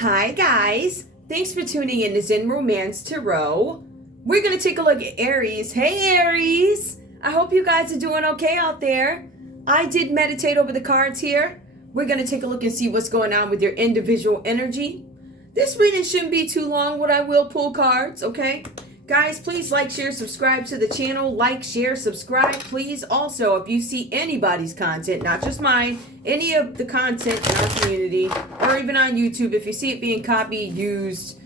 Hi guys, thanks for tuning in to Zen Romance Tarot. We're going to take a look at Aries. Hey Aries, I hope you guys are doing okay out there. I did meditate over the cards here. We're going to take a look and see what's going on with your individual energy. This reading shouldn't be too long, but I will pull cards, okay? Guys, please like, share, subscribe to the channel. Like, share, subscribe, please. Also, if you see anybody's content, not just mine, any of the content in our community, or even on YouTube, if you see it being copied, used,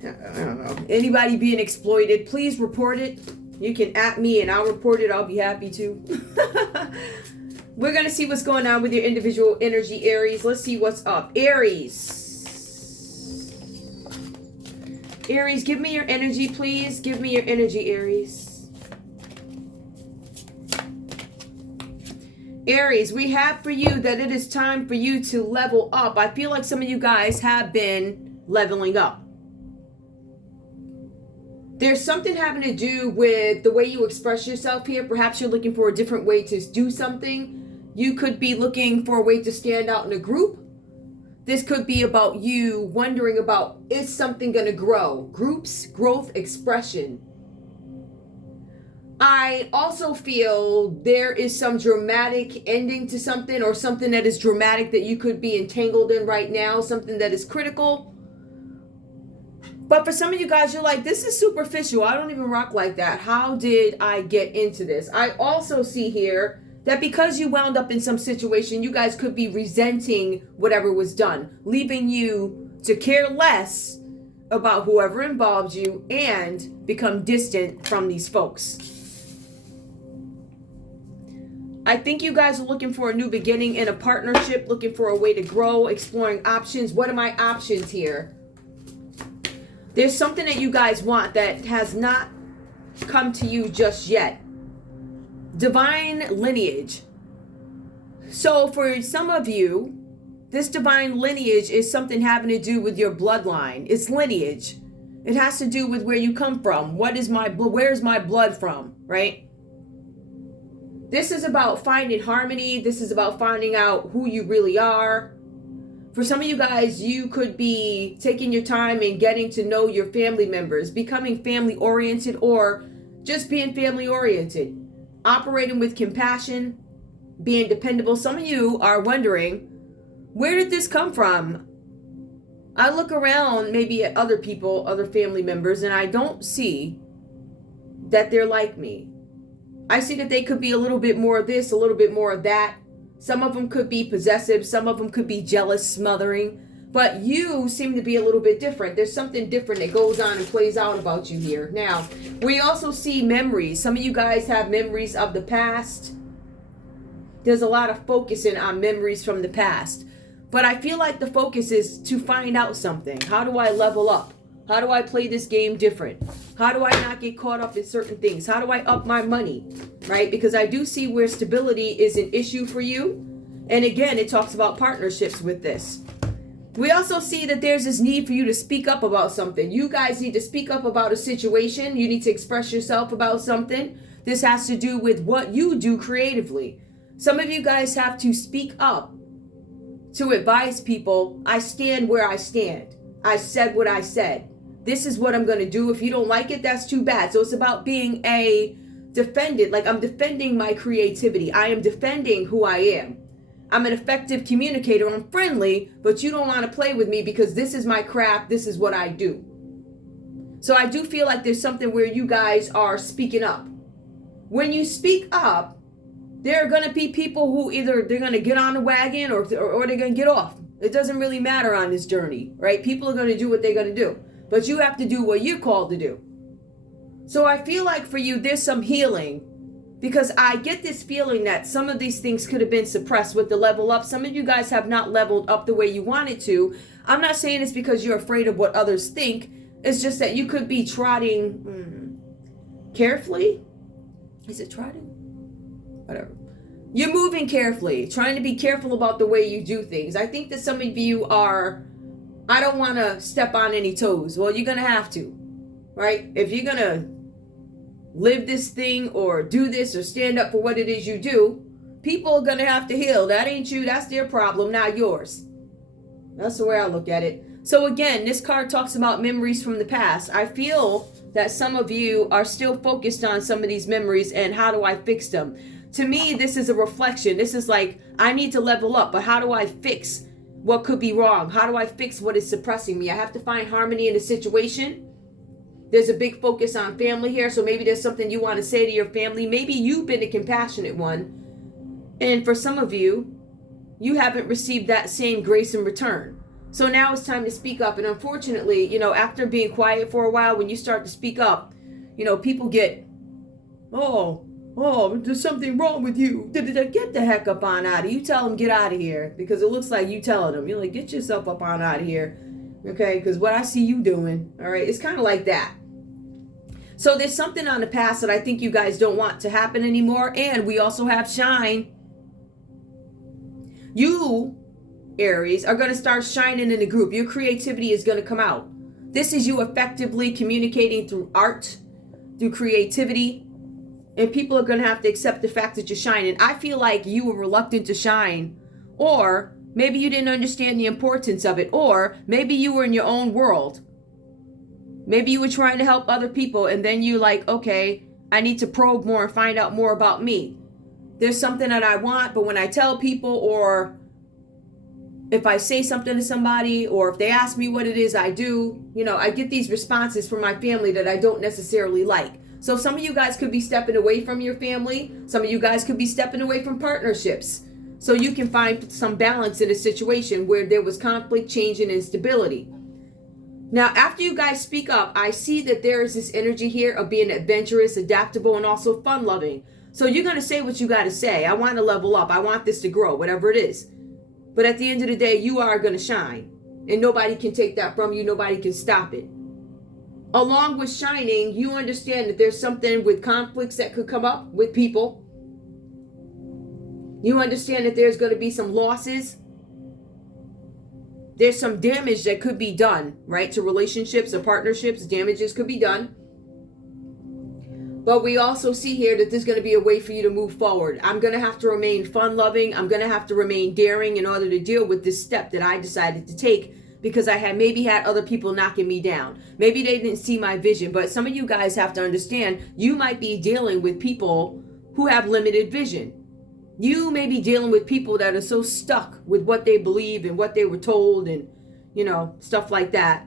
I don't know, anybody being exploited, please report it. You can at me and I'll report it. I'll be happy to. We're going to see what's going on with your individual energy, Aries. Let's see what's up. Aries. Aries, give me your energy, please. Give me your energy, Aries. Aries, we have for you that it is time for you to level up. I feel like some of you guys have been leveling up. There's something having to do with the way you express yourself here. Perhaps you're looking for a different way to do something. You could be looking for a way to stand out in a group. This could be about you wondering about, is something going to grow? Groups, growth, expression. I also feel there is some dramatic ending to something, or something that is dramatic that you could be entangled in right now, something that is critical. But for some of you guys, you're like, this is superficial. I don't even rock like that. How did I get into this? I also see here that because you wound up in some situation, you guys could be resenting whatever was done, leaving you to care less about whoever involved you and become distant from these folks. I think you guys are looking for a new beginning in a partnership, looking for a way to grow, exploring options. What are my options here? There's something that you guys want that has not come to you just yet. Divine lineage. So for some of you, this divine lineage is something having to do with your bloodline. It's lineage. It has to do with where you come from. Where's my blood from, right? This is about finding harmony. This is about finding out who you really are. For some of you guys, you could be taking your time and getting to know your family members, becoming family oriented, or just being family oriented. Operating with compassion, being dependable. Some of you are wondering, where did this come from? I look around maybe at other people, other family members, and I don't see that they're like me. I see that they could be a little bit more of this, a little bit more of that. Some of them could be possessive. Some of them could be jealous, smothering. But you seem to be a little bit different. There's something different that goes on and plays out about you here. Now, we also see memories. Some of you guys have memories of the past. There's a lot of focusing on memories from the past. But I feel like the focus is to find out something. How do I level up? How do I play this game different? How do I not get caught up in certain things? How do I up my money? Right? Because I do see where stability is an issue for you. And again, it talks about partnerships with this. We also see that there's this need for you to speak up about something. You guys need to speak up about a situation. You need to express yourself about something. This has to do with what you do creatively. Some of you guys have to speak up to advise people, I stand where I stand. I said what I said. This is what I'm going to do. If you don't like it, that's too bad. So it's about being a defendant. Like, I'm defending my creativity. I am defending who I am. I'm an effective communicator. I'm friendly, but you don't want to play with me because this is my craft. This is what I do. So I do feel like there's something where you guys are speaking up. When you speak up, there are going to be people who either they're going to get on the wagon or they're going to get off. It doesn't really matter on this journey, right? People are going to do what they're going to do, but you have to do what you're called to do. So I feel like for you, there's some healing. Because I get this feeling that some of these things could have been suppressed with the level up. Some of you guys have not leveled up the way you wanted to. I'm not saying it's because you're afraid of what others think. It's just that you could be trotting carefully. Is it trotting? Whatever. You're moving carefully, trying to be careful about the way you do things. I think that some of you are, I don't want to step on any toes. Well, you're going to have to, right? If you're going to live this thing or do this or stand up for what it is you do, people are going to have to heal. That ain't you. That's their problem, not yours. That's the way I look at it. So again, this card talks about memories from the past. I feel that some of you are still focused on some of these memories and how do I fix them? To me, this is a reflection. This is like, I need to level up, but how do I fix what could be wrong? How do I fix what is suppressing me? I have to find harmony in the situation. There's a big focus on family here, so maybe there's something you want to say to your family. Maybe you've been a compassionate one, and for some of you, you haven't received that same grace in return. So now it's time to speak up. And unfortunately, you know, after being quiet for a while, when you start to speak up, you know, people get, oh, there's something wrong with you. Get the heck up on out of here. You tell them get out of here, because it looks like you telling them. You're like, get yourself up on out of here. Okay, because what I see you doing, all right, it's kind of like that. So there's something on the past that I think you guys don't want to happen anymore. And we also have shine. You, Aries, are going to start shining in the group. Your creativity is going to come out. This is you effectively communicating through art, through creativity. And people are going to have to accept the fact that you're shining. I feel like you were reluctant to shine. Or maybe you didn't understand the importance of it. Or maybe you were in your own world. Maybe you were trying to help other people, and then you like, okay, I need to probe more and find out more about me. There's something that I want, but when I tell people, or if I say something to somebody, or if they ask me what it is I do, you know, I get these responses from my family that I don't necessarily like. So some of you guys could be stepping away from your family. Some of you guys could be stepping away from partnerships. So you can find some balance in a situation where there was conflict, change, and instability. Now, after you guys speak up, I see that there is this energy here of being adventurous, adaptable, and also fun-loving. So you're going to say what you got to say. I want to level up. I want this to grow, whatever it is. But at the end of the day, you are going to shine. And nobody can take that from you. Nobody can stop it. Along with shining, you understand that there's something with conflicts that could come up with people. You understand that there's going to be some losses. There's some damage that could be done, right? To relationships or partnerships, damages could be done. But we also see here that there's going to be a way for you to move forward. I'm going to have to remain fun-loving. I'm going to have to remain daring in order to deal with this step that I decided to take, because I had maybe had other people knocking me down. Maybe they didn't see my vision. But some of you guys have to understand, you might be dealing with people who have limited vision. You may be dealing with people that are so stuck with what they believe and what they were told and, you know, stuff like that,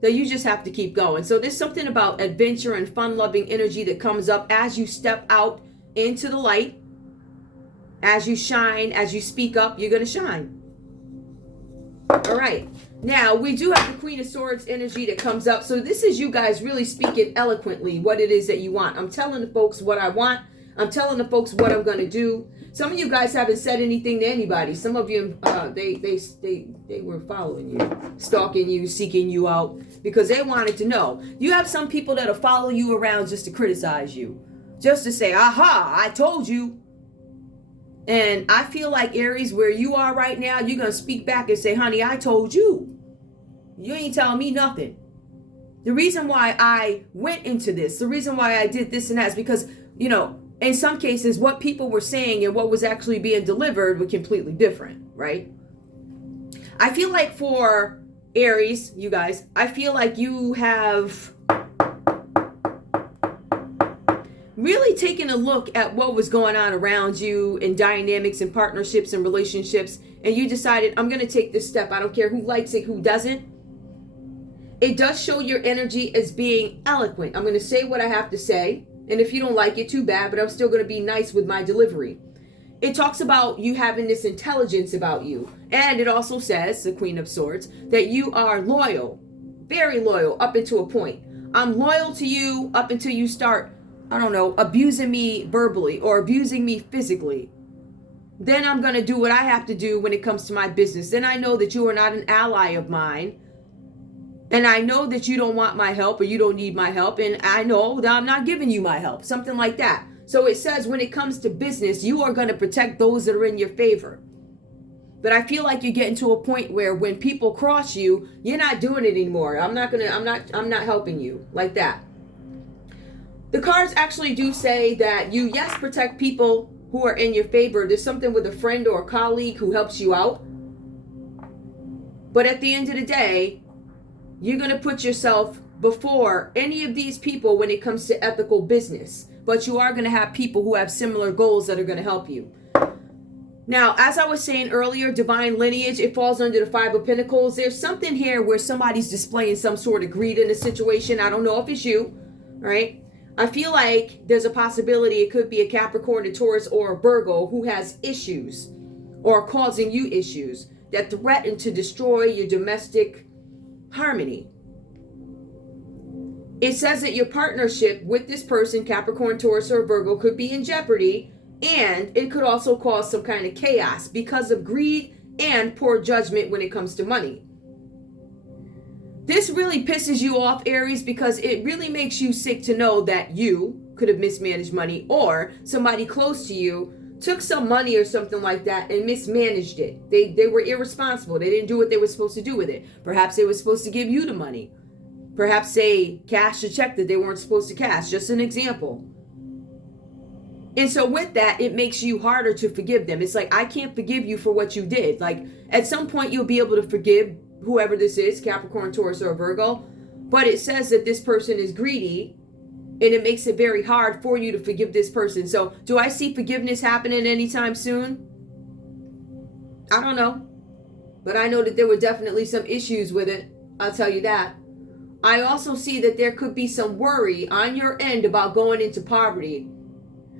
that you just have to keep going. So there's something about adventure and fun-loving energy that comes up as you step out into the light. As you shine, as you speak up, you're going to shine. All right. Now, we do have the Queen of Swords energy that comes up. So this is you guys really speaking eloquently what it is that you want. I'm telling the folks what I want. I'm telling the folks what I'm going to do. Some of you guys haven't said anything to anybody. Some of you, they were following you, stalking you, seeking you out, because they wanted to know. You have some people that'll follow you around just to criticize you, just to say, aha, I told you. And I feel like, Aries, where you are right now, you're going to speak back and say, honey, I told you. You ain't telling me nothing. The reason why I went into this, the reason why I did this and that is because, you know, in some cases, what people were saying and what was actually being delivered were completely different, right? I feel like for Aries, you guys, I feel like you have really taken a look at what was going on around you in dynamics and partnerships and relationships, and you decided, I'm going to take this step. I don't care who likes it, who doesn't. It does show your energy as being eloquent. I'm going to say what I have to say. And if you don't like it, too bad, but I'm still going to be nice with my delivery. It talks about you having this intelligence about you. And it also says, the Queen of Swords, that you are loyal, very loyal up until a point. I'm loyal to you up until you start, I don't know, abusing me verbally or abusing me physically. Then I'm going to do what I have to do when it comes to my business. Then I know that you are not an ally of mine. And I know that you don't want my help or you don't need my help. And I know that I'm not giving you my help. Something like that. So it says when it comes to business, you are going to protect those that are in your favor. But I feel like you're getting to a point where when people cross you, you're not doing it anymore. I'm not helping you like that. The cards actually do say that you, yes, protect people who are in your favor. There's something with a friend or a colleague who helps you out. But at the end of the day, You're going to put yourself before any of these people when it comes to ethical business. But you are going to have people who have similar goals that are going to help you. Now, as I was saying earlier, divine lineage, it falls under the Five of Pentacles. There's something here where somebody's displaying some sort of greed in a situation. I don't know if it's you, right? I feel like there's a possibility it could be a Capricorn, a Taurus, or a Virgo who has issues or causing you issues that threaten to destroy your domestic harmony. It says that your partnership with this person, Capricorn, Taurus, or Virgo, could be in jeopardy, and it could also cause some kind of chaos because of greed and poor judgment when it comes to money. This really pisses you off, Aries, because it really makes you sick to know that you could have mismanaged money, or somebody close to you took some money or something like that and mismanaged it. They were irresponsible. They didn't do what they were supposed to do with it. Perhaps they were supposed to give you the money. Perhaps they cashed a check that they weren't supposed to cash. Just an example. And so with that, it makes you harder to forgive them. It's like, I can't forgive you for what you did. Like, at some point, you'll be able to forgive whoever this is, Capricorn, Taurus, or Virgo. But it says that this person is greedy, and it makes it very hard for you to forgive this person. So do I see forgiveness happening anytime soon? I don't know. But I know that there were definitely some issues with it. I'll tell you that. I also see that there could be some worry on your end about going into poverty.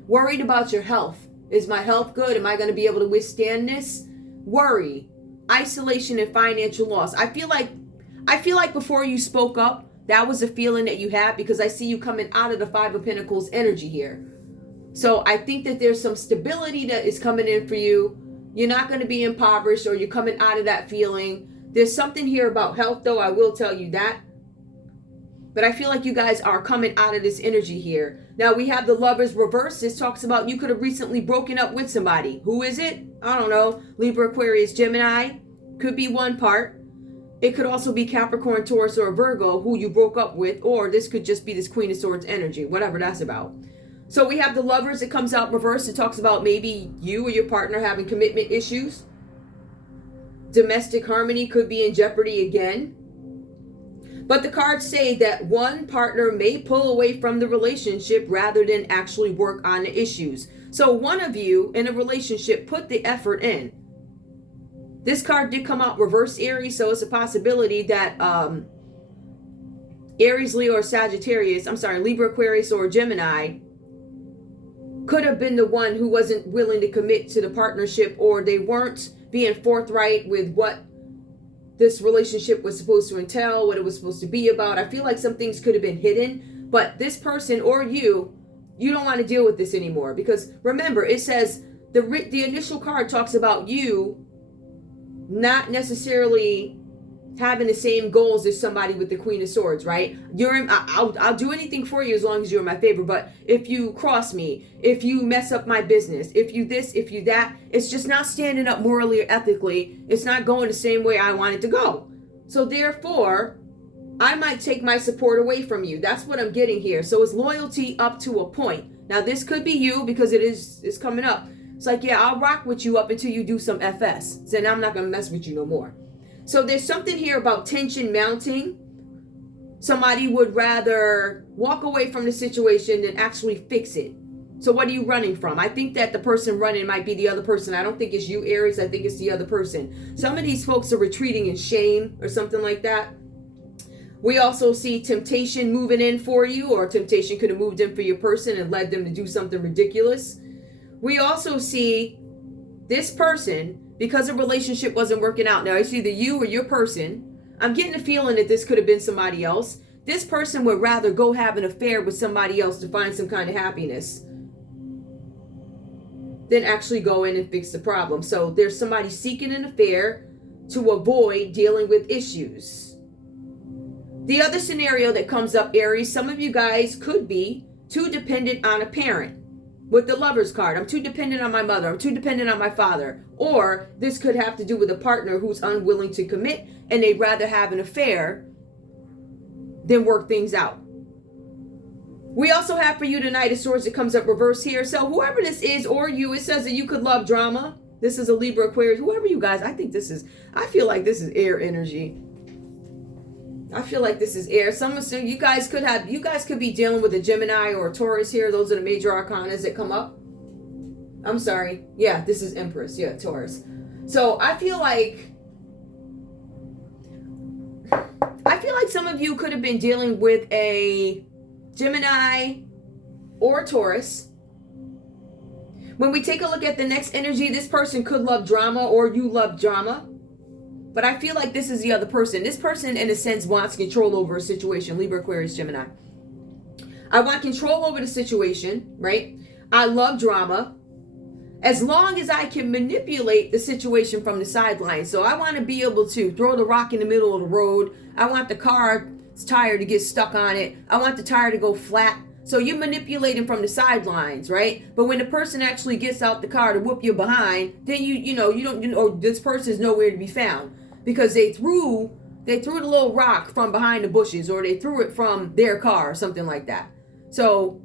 Worried about your health. Is my health good? Am I going to be able to withstand this? Worry, isolation, and financial loss. I feel like before you spoke up, that was a feeling that you had, because I see you coming out of the Five of Pentacles energy here. So I think that there's some stability that is coming in for you. You're not going to be impoverished, or you're coming out of that feeling. There's something here about health, though. I will tell you that. But I feel like you guys are coming out of this energy here. Now, we have the Lovers reverse. This talks about you could have recently broken up with somebody. Who is it? I don't know. Libra, Aquarius, Gemini. Could be one part. It could also be Capricorn, Taurus, or Virgo who you broke up with. Or this could just be this Queen of Swords energy. Whatever that's about. So we have the Lovers. It comes out reverse. It talks about maybe you or your partner having commitment issues. Domestic harmony could be in jeopardy again. But the cards say that one partner may pull away from the relationship rather than actually work on the issues. So one of you in a relationship put the effort in. This card did come out reverse, Aries, so it's a possibility that Aries, Leo, or Sagittarius, Libra, Aquarius, or Gemini could have been the one who wasn't willing to commit to the partnership, or they weren't being forthright with what this relationship was supposed to entail, what it was supposed to be about. I feel like some things could have been hidden, but this person or you don't want to deal with this anymore, because remember, it says the initial card talks about you not necessarily having the same goals as somebody with the Queen of Swords, right? I'll do anything for you as long as you're in my favor, but if you cross me, if you mess up my business, if you this, if you that, it's just not standing up morally or ethically. It's not going the same way I want it to go. So therefore, I might take my support away from you. That's what I'm getting here. So it's loyalty up to a point. Now this could be you, because it's coming up. It's like, yeah, I'll rock with you up until you do some FS. Then I'm not going to mess with you no more. So there's something here about tension mounting. Somebody would rather walk away from the situation than actually fix it. So what are you running from? I think that the person running might be the other person. I don't think it's you, Aries. I think it's the other person. Some of these folks are retreating in shame or something like that. We also see temptation moving in for you, or temptation could have moved in for your person and led them to do something ridiculous. We also see this person, because a relationship wasn't working out. Now, it's either you or your person. I'm getting a feeling that this could have been somebody else. This person would rather go have an affair with somebody else to find some kind of happiness than actually go in and fix the problem. So there's somebody seeking an affair to avoid dealing with issues. The other scenario that comes up, Aries, some of you guys could be too dependent on a parent. With the Lovers card, I'm too dependent on my mother, I'm too dependent on my father. Or this could have to do with a partner who's unwilling to commit, and they'd rather have an affair than work things out. We also have for you the Knight of Swords that comes up reverse here. So whoever this is, or you, it says that you could love drama. This is a Libra, Aquarius, whoever you guys, I feel like this is air energy. I feel like this is air. Some of you guys could be dealing with a Gemini or a Taurus here. Those are the major arcanas that come up. I'm sorry. Yeah, this is Empress. Yeah, Taurus. So I feel like some of you could have been dealing with a Gemini or a Taurus. When we take a look at the next energy, this person could love drama or you love drama. But I feel like this is the other person. This person, in a sense, wants control over a situation. Libra, Aquarius, Gemini. I want control over the situation, right? I love drama. As long as I can manipulate the situation from the sidelines. So I want to be able to throw the rock in the middle of the road. I want the car's tire to get stuck on it. I want the tire to go flat. So you're manipulating from the sidelines, right? But when the person actually gets out the car to whoop you behind, then you don't, this person is nowhere to be found. Because they threw the little rock from behind the bushes, or they threw it from their car or something like that. So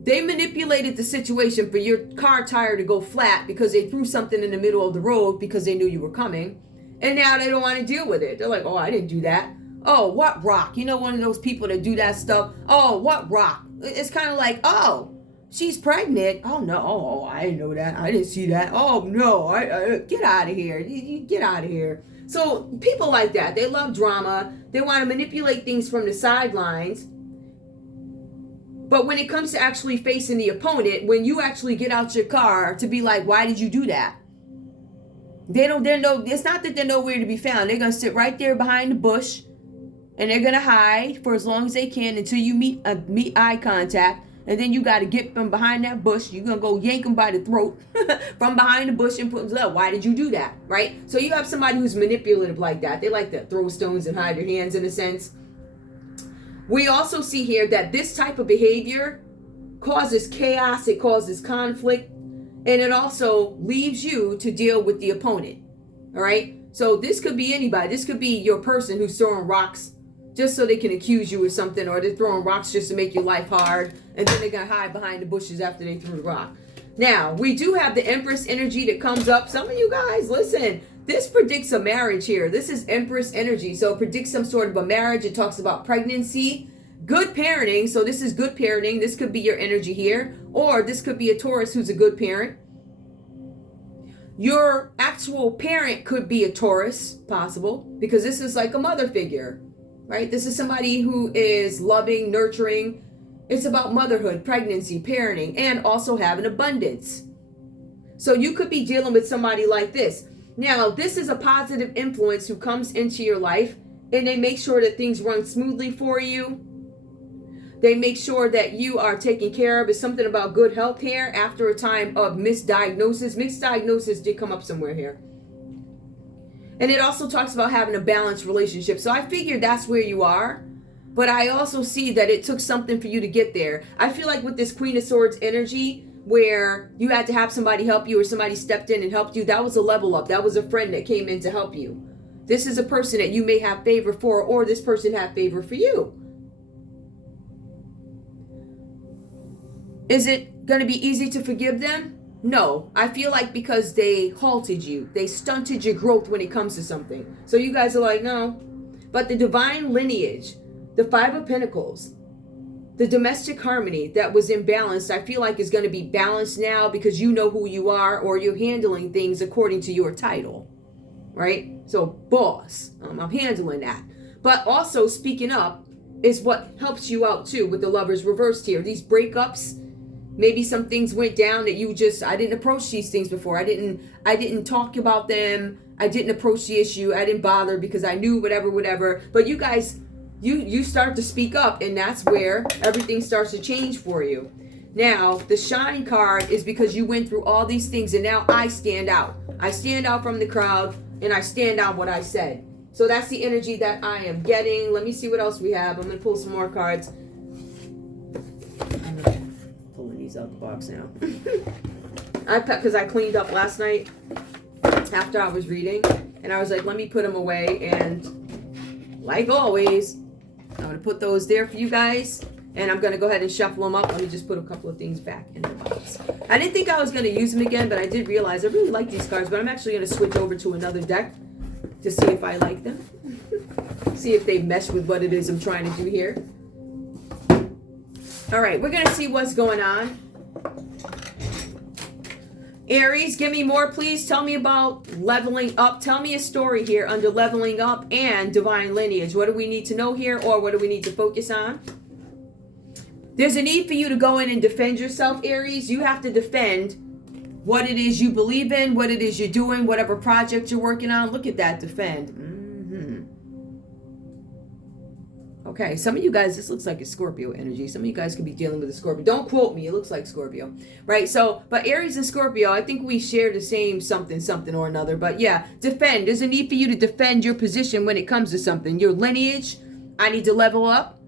they manipulated the situation for your car tire to go flat because they threw something in the middle of the road because they knew you were coming. And now they don't want to deal with it. They're like, oh, I didn't do that. Oh, what rock? You know, one of those people that do that stuff. Oh, what rock? It's kind of like, oh, she's pregnant. Oh, no. Oh, I didn't know that. I didn't see that. Oh, no. Get out of here. You get out of here. So people like that, they love drama. They want to manipulate things from the sidelines. But when it comes to actually facing the opponent, when you actually get out your car to be like, why did you do that? It's not that they're nowhere to be found. They're going to sit right there behind the bush and they're going to hide for as long as they can until you meet eye contact. And then you got to get from behind that bush. You're going to go yank them by the throat from behind the bush and put them up. Why did you do that? Right? So you have somebody who's manipulative like that. They like to throw stones and hide their hands in a sense. We also see here that this type of behavior causes chaos. It causes conflict. And it also leaves you to deal with the opponent. All right? So this could be anybody. This could be your person who's throwing rocks just so they can accuse you of something, or they're throwing rocks just to make your life hard, and then they're going to hide behind the bushes after they threw the rock. Now, we do have the Empress energy that comes up. Some of you guys, listen, this predicts a marriage here. This is Empress energy, so it predicts some sort of a marriage. It talks about pregnancy, good parenting, so this is good parenting. This could be your energy here, or this could be a Taurus who's a good parent. Your actual parent could be a Taurus, possible, because this is like a mother figure. Right? This is somebody who is loving, nurturing. It's about motherhood, pregnancy, parenting, and also having abundance. So you could be dealing with somebody like this. Now, this is a positive influence who comes into your life, and they make sure that things run smoothly for you. They make sure that you are taken care of. It's something about good health here after a time of misdiagnosis. Misdiagnosis did come up somewhere here. And it also talks about having a balanced relationship. So I figured that's where you are. But I also see that it took something for you to get there. I feel like with this Queen of Swords energy, where you had to have somebody help you or somebody stepped in and helped you, that was a level up. That was a friend that came in to help you. This is a person that you may have favor for, or this person had favor for you. Is it going to be easy to forgive them? No, I feel like because they halted you, they stunted your growth when it comes to something. So you guys are like, no. But the divine lineage, the Five of Pentacles, the domestic harmony that was imbalanced, I feel like is going to be balanced now because you know who you are, or you're handling things according to your title, right? So boss, I'm handling that. But also speaking up is what helps you out too with the Lovers reversed here. These breakups, maybe some things went down that you just, I didn't approach these things before. I didn't talk about them. I didn't approach the issue. I didn't bother because I knew whatever. But you guys, you start to speak up, and that's where everything starts to change for you. Now, the Shine card is because you went through all these things, and now I stand out. I stand out from the crowd, and I stand on what I said. So that's the energy that I am getting. Let me see what else we have. I'm going to pull some more cards. Out the box now. Because I cleaned up last night after I was reading, and I was like, let me put them away, and like always, I'm going to put those there for you guys, and I'm going to go ahead and shuffle them up. Let me just put a couple of things back in the box. I didn't think I was going to use them again, but I did realize I really like these cards, but I'm actually going to switch over to another deck to see if I like them. See if they mesh with what it is I'm trying to do here. All right, we're going to see what's going on. Aries, give me more, please. Tell me about leveling up. Tell me a story here under leveling up and divine lineage. What do we need to know here, or what do we need to focus on? There's a need for you to go in and defend yourself, Aries. You have to defend what it is you believe in, what it is you're doing, whatever project you're working on. Look at that, defend. Okay, some of you guys, this looks like a Scorpio energy. Some of you guys could be dealing with a Scorpio. Don't quote me, it looks like Scorpio, right? So, but Aries and Scorpio, I think we share the same something or another. But yeah, defend. There's a need for you to defend your position when it comes to something. Your lineage, I need to level up.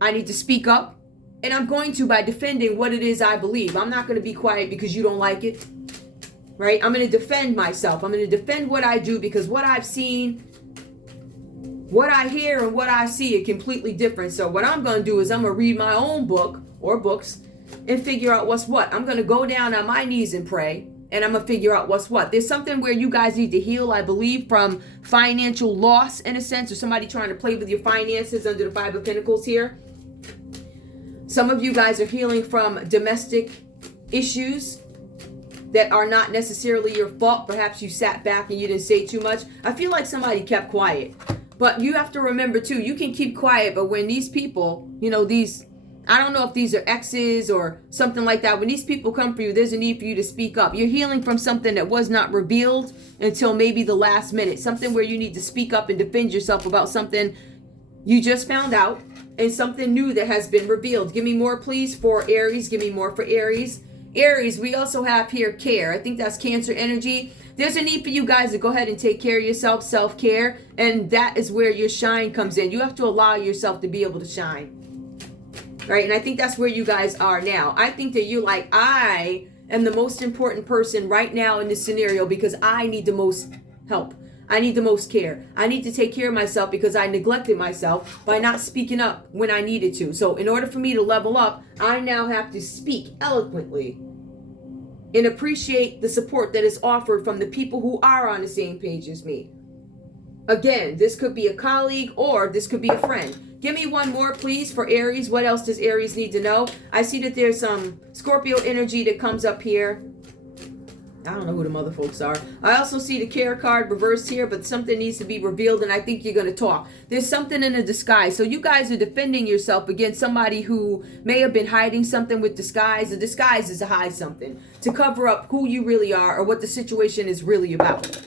I need to speak up. And I'm going to by defending what it is I believe. I'm not going to be quiet because you don't like it, right? I'm going to defend myself. I'm going to defend what I do because what I've seen, what I hear and what I see are completely different. So what I'm going to do is I'm going to read my own book or books and figure out what's what. I'm going to go down on my knees and pray, and I'm going to figure out what's what. There's something where you guys need to heal, I believe, from financial loss in a sense, or somebody trying to play with your finances under the Five of Pentacles here. Some of you guys are healing from domestic issues that are not necessarily your fault. Perhaps you sat back and you didn't say too much. I feel like somebody kept quiet. But you have to remember too, you can keep quiet, but when these people, you know, these, I don't know if these are exes or something like that. When these people come for you, there's a need for you to speak up. You're healing from something that was not revealed until maybe the last minute. Something where you need to speak up and defend yourself about something you just found out and something new that has been revealed. Give me more, please, for Aries. Give me more for Aries. Aries, we also have here care. I think that's Cancer energy. There's a need for you guys to go ahead and take care of yourself, self-care, and that is where your shine comes in. You have to allow yourself to be able to shine, right? And I think that's where you guys are now. I think that you're like, I am the most important person right now in this scenario because I need the most help. I need the most care. I need to take care of myself because I neglected myself by not speaking up when I needed to. So in order for me to level up, I now have to speak eloquently and appreciate the support that is offered from the people who are on the same page as me. Again, this could be a colleague or this could be a friend. Give me one more, please, for Aries. What else does Aries need to know? I see that there's some Scorpio energy that comes up here. I don't know who the mother folks are. I also see the care card reversed here, but something needs to be revealed, and I think you're going to talk. There's something in a disguise. So you guys are defending yourself against somebody who may have been hiding something with disguise. A disguise is to hide something, to cover up who you really are or what the situation is really about.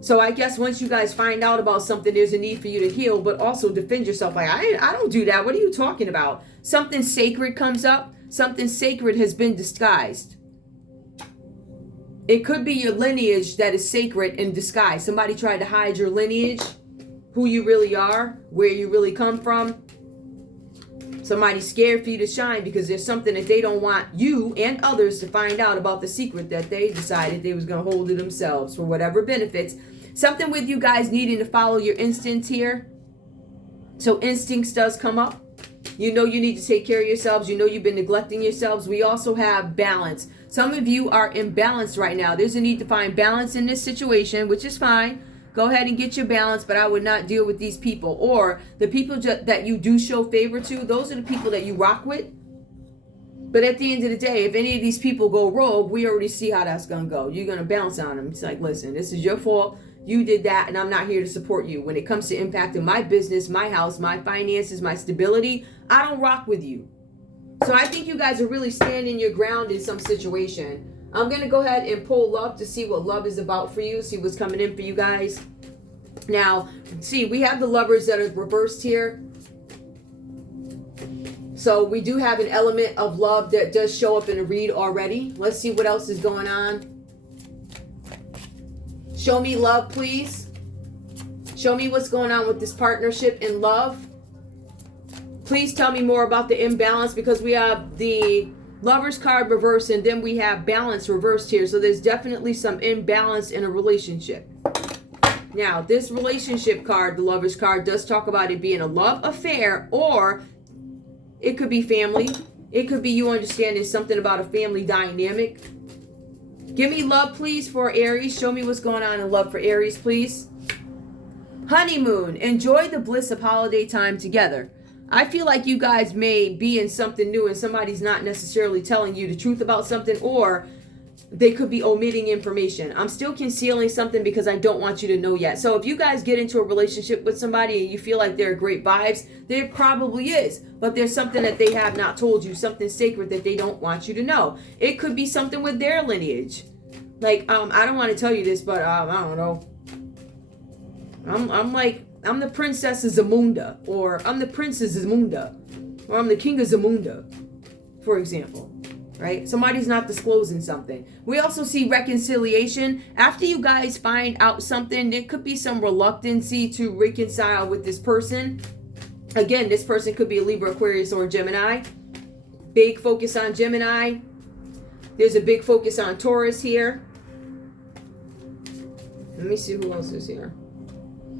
So I guess once you guys find out about something, there's a need for you to heal, but also defend yourself. Like, I don't do that. What are you talking about? Something sacred comes up. Something sacred has been disguised. It could be your lineage that is sacred in disguise. Somebody tried to hide your lineage, who you really are, where you really come from. Somebody's scared for you to shine because there's something that they don't want you and others to find out about the secret that they decided they was going to hold to themselves for whatever benefits. Something with you guys needing to follow your instincts here. So instincts does come up. You know you need to take care of yourselves. You know you've been neglecting yourselves. We also have balance. Some of you are imbalanced right now. There's a need to find balance in this situation, which is fine. Go ahead and get your balance, but I would not deal with these people. Or the people that you do show favor to, those are the people that you rock with. But at the end of the day, if any of these people go rogue, we already see how that's going to go. You're going to bounce on them. It's like, listen, this is your fault. You did that, and I'm not here to support you. When it comes to impacting my business, my house, my finances, my stability, I don't rock with you. So I think you guys are really standing your ground in some situation. I'm going to go ahead and pull love to see what love is about for you, see what's coming in for you guys. Now, see, we have the lovers that are reversed here. So we do have an element of love that does show up in the read already. Let's see what else is going on. Show me love, please. Show me what's going on with this partnership in love. Please tell me more about the imbalance, because we have the Lovers card reversed and then we have balance reversed here. So there's definitely some imbalance in a relationship. Now, this relationship card, the Lovers card, does talk about it being a love affair, or it could be family. It could be you understanding something about a family dynamic. Give me love, please, for Aries. Show me what's going on in love for Aries, please. Honeymoon. Enjoy the bliss of holiday time together. I feel like you guys may be in something new and somebody's not necessarily telling you the truth about something, or they could be omitting information. I'm still concealing something because I don't want you to know yet. So if you guys get into a relationship with somebody and you feel like they're great vibes, there probably is. But there's something that they have not told you, something sacred that they don't want you to know. It could be something with their lineage. Like, I don't want to tell you this, but I don't know. I'm the princess of Zamunda, or I'm the princess of Zamunda, or I'm the king of Zamunda, for example. Right? Somebody's not disclosing something. We also see reconciliation. After you guys find out something, there could be some reluctancy to reconcile with this person. Again, this person could be a Libra, Aquarius, or a Gemini. Big focus on Gemini. There's a big focus on Taurus here. Let me see who else is here.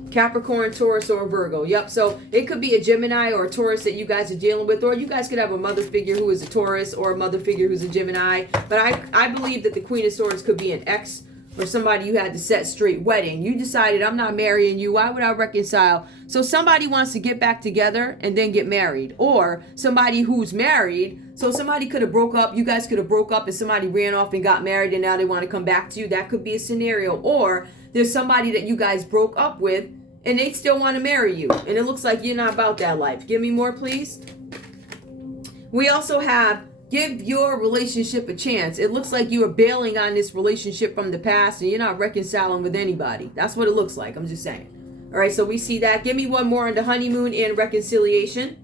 Capricorn, Taurus, or Virgo. Yep. So it could be a Gemini or a Taurus that you guys are dealing with, or you guys could have a mother figure who is a Taurus or a mother figure who's a Gemini. But I believe that the Queen of Swords could be an ex or somebody you had to set straight wedding. You decided, I'm not marrying you. Why would I reconcile? So somebody wants to get back together and then get married, or somebody who's married. So somebody could have broke up. You guys could have broke up and somebody ran off and got married and now they want to come back to you. That could be a scenario. Or there's somebody that you guys broke up with and they still want to marry you. And it looks like you're not about that life. Give me more, please. We also have give your relationship a chance. It looks like you are bailing on this relationship from the past and you're not reconciling with anybody. That's what it looks like. I'm just saying. All right, so we see that. Give me one more on the honeymoon and reconciliation.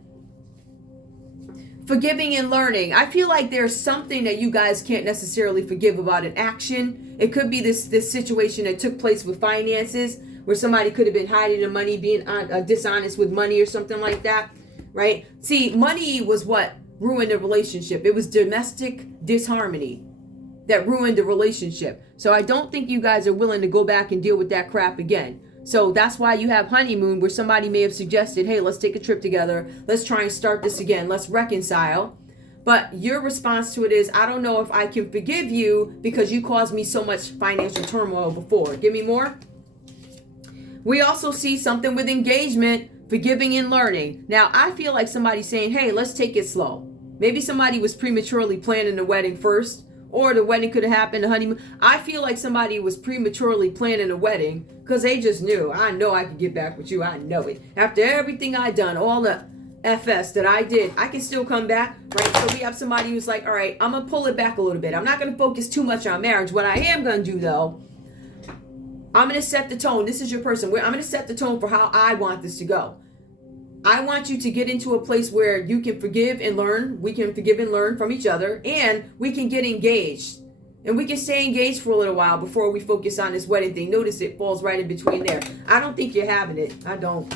Forgiving and learning. I feel like there's something that you guys can't necessarily forgive about an action. It could be this situation that took place with finances, where somebody could have been hiding the money, being dishonest with money or something like that, right? See, money was what ruined the relationship. It was domestic disharmony that ruined the relationship. So I don't think you guys are willing to go back and deal with that crap again. So that's why you have honeymoon, where somebody may have suggested, hey, let's take a trip together. Let's try and start this again. Let's reconcile. But your response to it is, I don't know if I can forgive you because you caused me so much financial turmoil before. Give me more. We also see something with engagement, forgiving and learning. Now, I feel like somebody's saying, hey, let's take it slow. Maybe somebody was prematurely planning the wedding first, or the wedding could have happened, the honeymoon. I feel like somebody was prematurely planning a wedding because they just knew, I know I can get back with you. I know it. After everything I done, all the FS that I did, I can still come back, right? So we have somebody who's like, all right, I'm going to pull it back a little bit. I'm not going to focus too much on marriage. What I am going to do, though, I'm going to set the tone. This is your person. I'm going to set the tone for how I want this to go. I want you to get into a place where you can forgive and learn. We can forgive and learn from each other, and we can get engaged. And we can stay engaged for a little while before we focus on this wedding thing. Notice it falls right in between there. I don't think you're having it. I don't.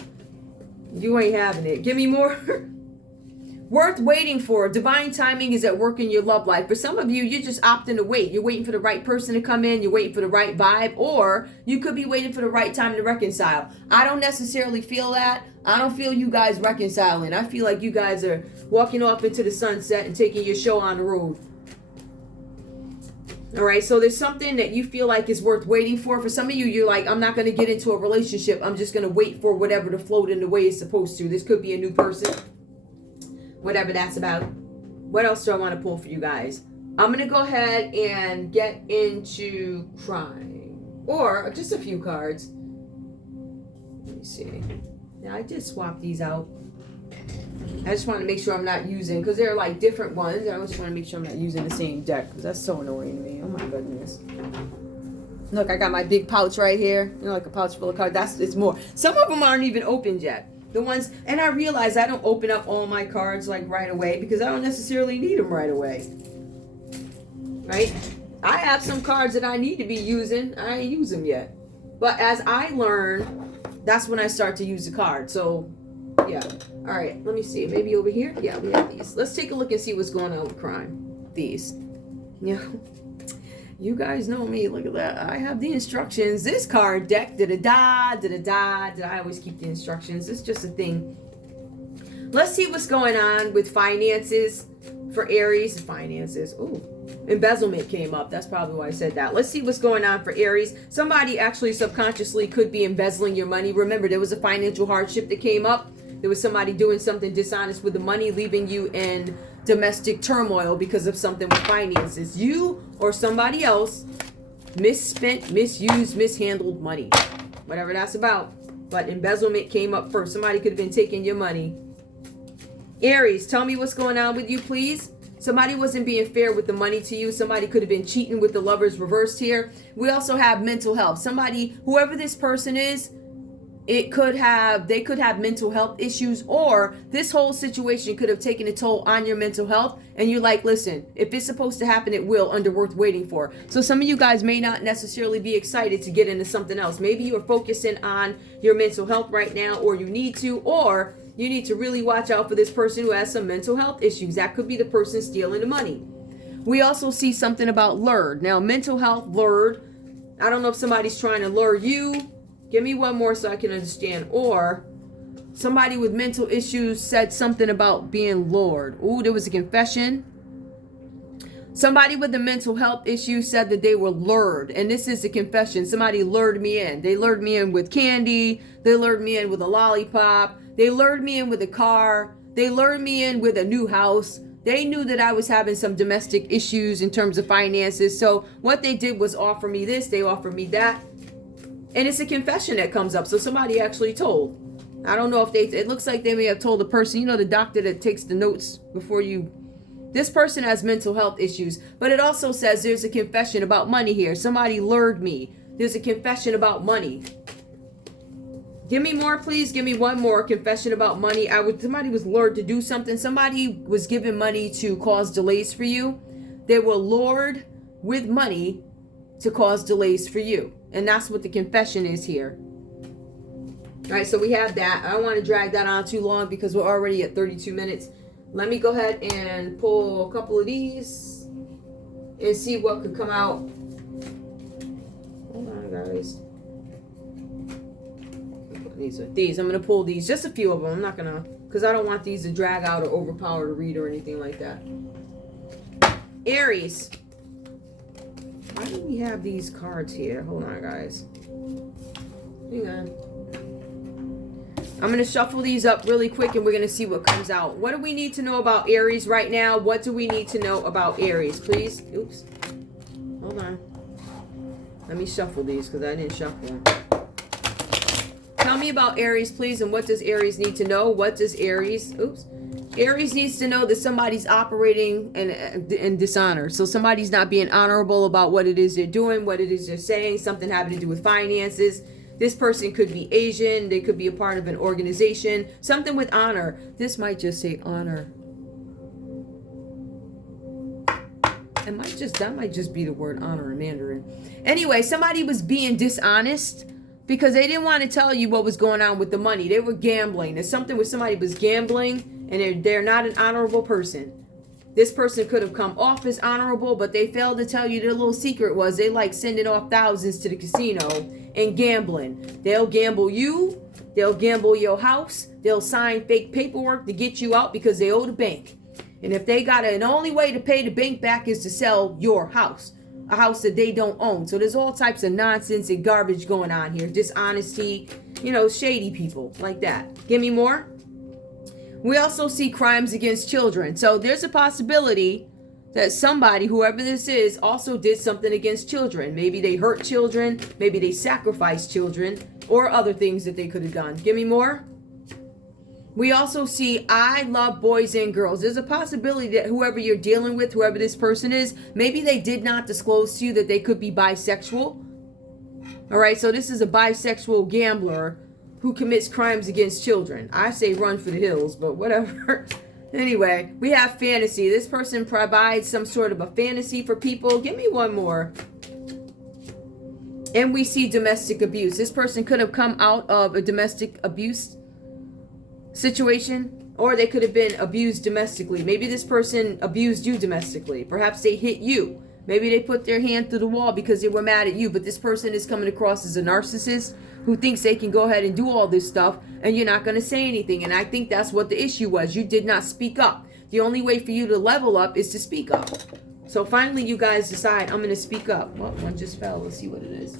You ain't having it. Give me more. Worth waiting for. Divine timing is at work in your love life. For some of you, you're just opting to wait. You're waiting for the right person to come in. You're waiting for the right vibe. Or you could be waiting for the right time to reconcile. I don't necessarily feel that. I don't feel you guys reconciling. I feel like you guys are walking off into the sunset and taking your show on the road. All right, so there's something that you feel like is worth waiting for. For some of you, you're like, I'm not going to get into a relationship. I'm just going to wait for whatever to float in the way it's supposed to. This could be a new person. Whatever that's about. What else do I want to pull for you guys? I'm going to go ahead and get into crime. Or just a few cards. Let me see. Now, I did swap these out. I just want to make sure I'm not using, because they're like different ones. I just want to make sure I'm not using the same deck, because that's so annoying to me. Oh my goodness. Look, I got my big pouch right here. You know, like a pouch full of cards. It's more. Some of them aren't even opened yet. The ones, and I realize I don't open up all my cards like right away because I don't necessarily need them right away. Right? I have some cards that I need to be using. I ain't use them yet. But as I learn, that's when I start to use the card. So, yeah. All right, let me see. Maybe over here? Yeah, we have these. Let's take a look and see what's going on with crime. These. Yeah. You guys know me. Look at that. I have the instructions. This card deck, da-da-da, da-da-da. I always keep the instructions. It's just a thing. Let's see what's going on with finances for Aries. Finances. Oh, Embezzlement came up. That's probably why I said that. Let's see what's going on for Aries. Somebody actually subconsciously could be embezzling your money. Remember, there was a financial hardship that came up. There was somebody doing something dishonest with the money, leaving you in domestic turmoil because of something with finances. You or somebody else misspent, misused, mishandled money. Whatever that's about. But embezzlement came up first. Somebody could have been taking your money. Aries, tell me what's going on with you, please. Somebody wasn't being fair with the money to you. Somebody could have been cheating with the lovers reversed here. We also have mental health. Somebody, whoever this person is, they could have mental health issues, or this whole situation could have taken a toll on your mental health. And you're like, listen, if it's supposed to happen, it will, under worth waiting for. So some of you guys may not necessarily be excited to get into something else. Maybe you're focusing on your mental health right now, or you need to, or you need to really watch out for this person who has some mental health issues. That could be the person stealing the money. We also see something about lured. Now, mental health, lured. I don't know if somebody's trying to lure you. Give me one more so I can understand. Or somebody with mental issues said something about being lured. Ooh, there was a confession. Somebody with a mental health issue said that they were lured. And this is a confession. Somebody lured me in. They lured me in with candy. They lured me in with a lollipop. They lured me in with a car. They lured me in with a new house. They knew that I was having some domestic issues in terms of finances. So what they did was offer me this. They offered me that. And it's a confession that comes up. So somebody actually told. I don't know if it looks like they may have told the person, you know, the doctor that takes the notes before you. This person has mental health issues. But it also says there's a confession about money here. Somebody lured me. There's a confession about money. Give me more, please. Give me one more. Confession about money. Somebody was lured to do something. Somebody was given money to cause delays for you. They were lured with money to cause delays for you. And that's what the confession is here. All right, so we have that. I don't want to drag that on too long because we're already at 32 minutes. Let me go ahead and pull a couple of these and see what could come out. Hold on, guys. These. I'm going to pull these. Just a few of them. I'm not going to, because I don't want these to drag out or overpower to read or anything like that. Aries. Why do we have these cards here? Hold on, guys. Hang on. I'm going to shuffle these up really quick and we're going to see what comes out. What do we need to know about Aries right now? What do we need to know about Aries, please? Oops. Hold on. Let me shuffle these because I didn't shuffle them. Tell me about Aries, please, and what does Aries need to know? What does Aries... Oops. Aries needs to know that somebody's operating in dishonor. So somebody's not being honorable about what it is they're doing, what it is they're saying, something having to do with finances. This person could be Asian. They could be a part of an organization. Something with honor. This might just say honor. That might just be the word honor in Mandarin. Anyway, somebody was being dishonest because they didn't want to tell you what was going on with the money. They were gambling. There's something where somebody was gambling and they're not an honorable person. This person could have come off as honorable, but they failed to tell you their little secret was they like sending off thousands to the casino and gambling. They'll gamble you. They'll gamble your house. They'll sign fake paperwork to get you out because they owe the bank. And if they got an only way to pay the bank back is to sell your house, a house that they don't own. So there's all types of nonsense and garbage going on here. Dishonesty, shady people like that. Give me more. We also see crimes against children. So there's a possibility that somebody, whoever this is, also did something against children. Maybe they hurt children. Maybe they sacrificed children or other things that they could have done. Give me more. We also see I love boys and girls. There's a possibility that whoever you're dealing with, whoever this person is, maybe they did not disclose to you that they could be bisexual. All right, so this is a bisexual gambler who commits crimes against children. I say run for the hills, but whatever. Anyway, we have fantasy. This person provides some sort of a fantasy for people. Give me one more. And we see domestic abuse. This person could have come out of a domestic abuse situation, or they could have been abused domestically. Maybe this person abused you domestically. Perhaps they hit you. Maybe they put their hand through the wall because they were mad at you, but this person is coming across as a narcissist who thinks they can go ahead and do all this stuff and you're not going to say anything. And I think that's what the issue was. You did not speak up. The only way for you to level up is to speak up. So finally, you guys decide, I'm going to speak up. Well, one just fell. Let's see what it is.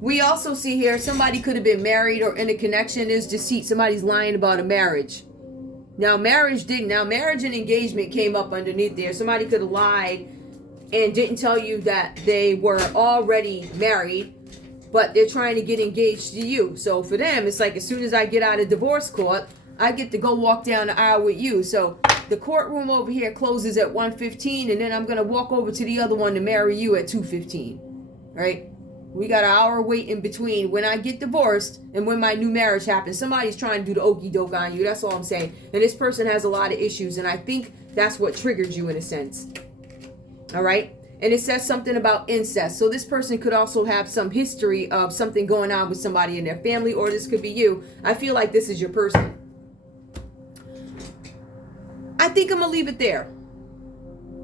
We also see here, somebody could have been married or in a connection. There's deceit. Somebody's lying about a marriage. Now, marriage and engagement came up underneath there. Somebody could have lied and didn't tell you that they were already married, but they're trying to get engaged to you. So for them, it's like, as soon as I get out of divorce court, I get to go walk down the aisle with you. So the courtroom over here closes at 1:15, and then I'm going to walk over to the other one to marry you at 2:15, right? We got an hour wait in between when I get divorced and when my new marriage happens. Somebody's trying to do the okey doke on you. That's all I'm saying. And this person has a lot of issues, and I think that's what triggered you in a sense. All right? And it says something about incest. So this person could also have some history of something going on with somebody in their family, or this could be you. I feel like this is your person. I think I'm going to leave it there.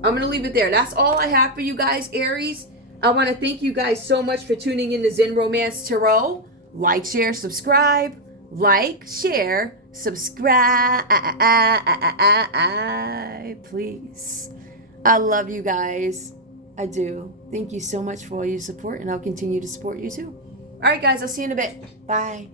I'm going to leave it there. That's all I have for you guys, Aries. I want to thank you guys so much for tuning in to Zen Romance Tarot. Like, share, subscribe. Like, share, subscribe. Please. I love you guys. I do. Thank you so much for all your support, and I'll continue to support you too. All right, guys. I'll see you in a bit. Bye.